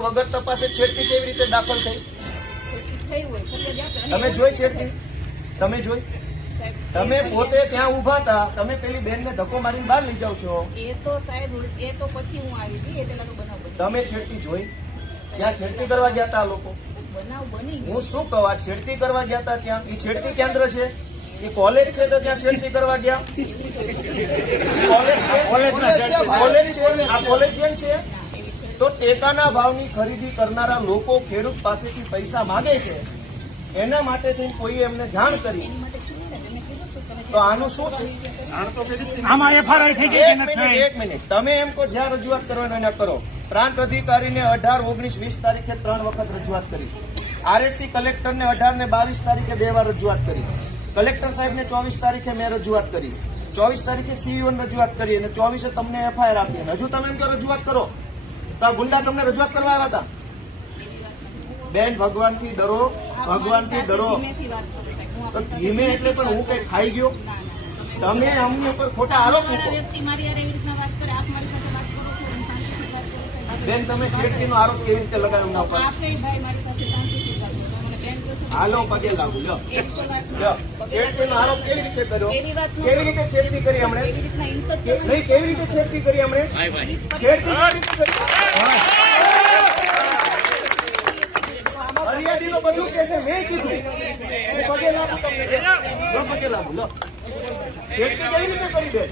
વગર તપાસે છેડતી કેવી રીતે દાખલ થઈ? તમે જોઈ છેડતી? તમે જોઈ? તમે પોતે ત્યાં ઉભા હતા, તમે પેલી બેનને ધક્કો મારીને બહાર લઈ જાવ છો. એ તો સાહેબ એ તો પછી હું આવી હતી, એ પેલા તો બનાવ બન્યો. તમે છેડતી જોઈ? ત્યાં છેડતી કરવા ગયા હતા આ લોકો? બનાવ બની હું શું કહું, આ છેડતી કરવા ગયા હતા ત્યાં? એ છેડતી કેન્દ્ર છે? એ કોલેજ છે તો ત્યાં છેડતી કરવા ગયા? કોલેજ છે? આ કોલેજિયન છે? તો ટેકાના ભાવની ખરીદી કરનારા લોકો ખેડૂત પાસેથી પૈસા માંગે છે, એના માટે કોઈ એમને જાણ કરી તો આનું શું છે? એક મિનિટ, તમે એમ કહો જ્યાં રજૂઆત કરવાનો એને કરો. પ્રાંત અધિકારીને 18, 19, 20 તારીખે 3 વખત રજૂઆત કરી. આરએસસી કલેક્ટરને 18 ને 22 તારીખે 2 વાર રજૂઆત કરી. કલેક્ટર સાહેબને 24 તારીખે મેં રજૂઆત કરી. 24 તારીખે સીઈઓને રજૂઆત કરી અને 24 તમને એફઆઈઆર આપી. હજુ તમે એમ કહો રજૂઆત કરો તો આ ગુંડા તમને રજૂઆત કરવા આવ્યા હતા? બેન, ભગવાનથી ડરો, ભગવાનથી ડરો. તો ધીમે એટલે પણ હું કઈ ખાઈ ગયો? તમે અમને પર ખોટા આરોપ મૂકો. બેન, તમે છેડતીનો આરોપ કેવી રીતે લગાવ્યો એમના ઉપર? હાલો, પગે લાગુ. લ્યો, છેડતીનો આરોપ કેવી રીતે કર્યો? કેવી રીતે છેડતી કરી હમણે? નહીં, કેવી રીતે છેડતી કરી હમણે? ફરિયાદીનો બધું કે છે, મેં કીધું પગે લાગુ. પગે લાગુ. લો, છેડતી કેવી રીતે કરી? બેન